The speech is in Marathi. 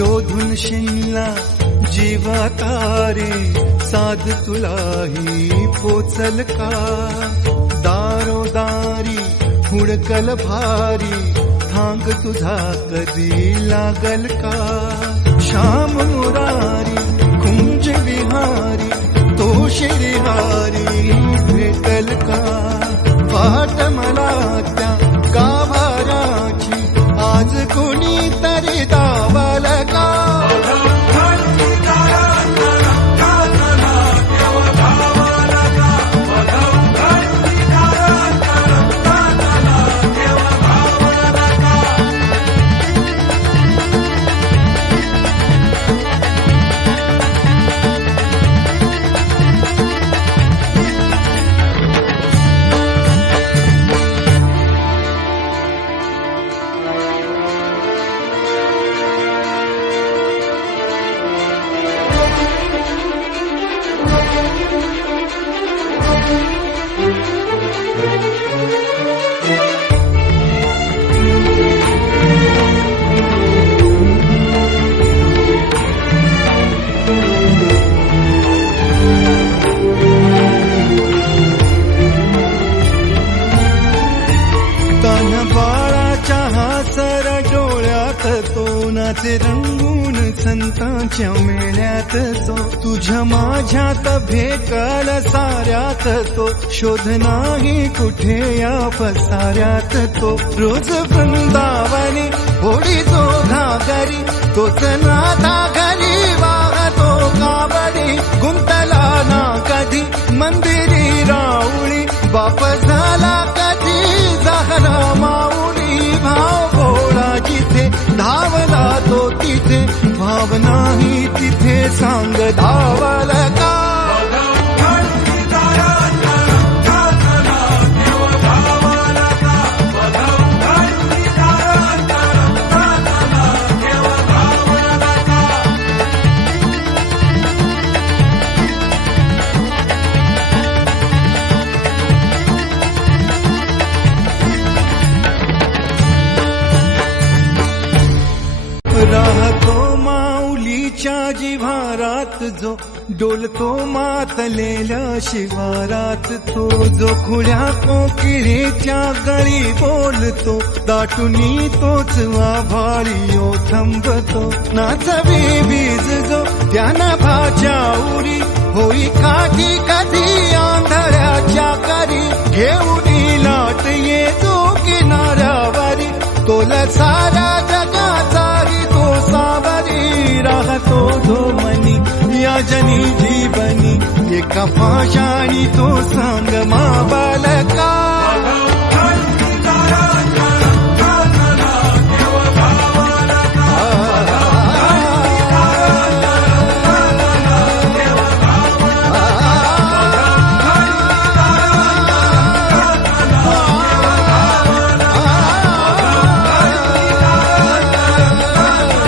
शोधून शिनला जीवा तारे साध तुलाही पोचल का दारोदारी हुडकल भारी थांग तुझा कधी लागल का श्याम मुरारी कुंज विहारी तो शिरहारी भेटल का वाट मला त्या गाभाराची आज कोणी तरी दावल का तोनाचे रंगून संतांच्या मेळ्यात तो तुझ्या माझ्यात भेटल साऱ्यात तो शोध नाही कुठे या पसाऱ्यात तो रोज वृंदावनी होडी जो घागरी तोच नाथा घरी वाहतो काबरी गुंतला ना कधी मंदिरी राऊळी बाप झाला कधी झाला माऊली भाव भोळा जिथे धावला तो तिथे भाव नाही तिथे सांग धावल का राहतो माऊलीच्या जिव्हारात जो डोलतो मातलेल्या शिवारात तो जो खुल्या कोकिळेच्या गळी बोलतो दाटुनी तोच आभाळी ओ थांबतो नाचवी बीज जो त्यानं भाच्या उरी होई काठी कधी आंधळ्याच्या करी घेऊन लाट येतो किनाऱ्यावरी तोला सारा जगाचाही तो सावरी राहतो धो मनी या जनी जीवनी एका पाशाणी तो सांग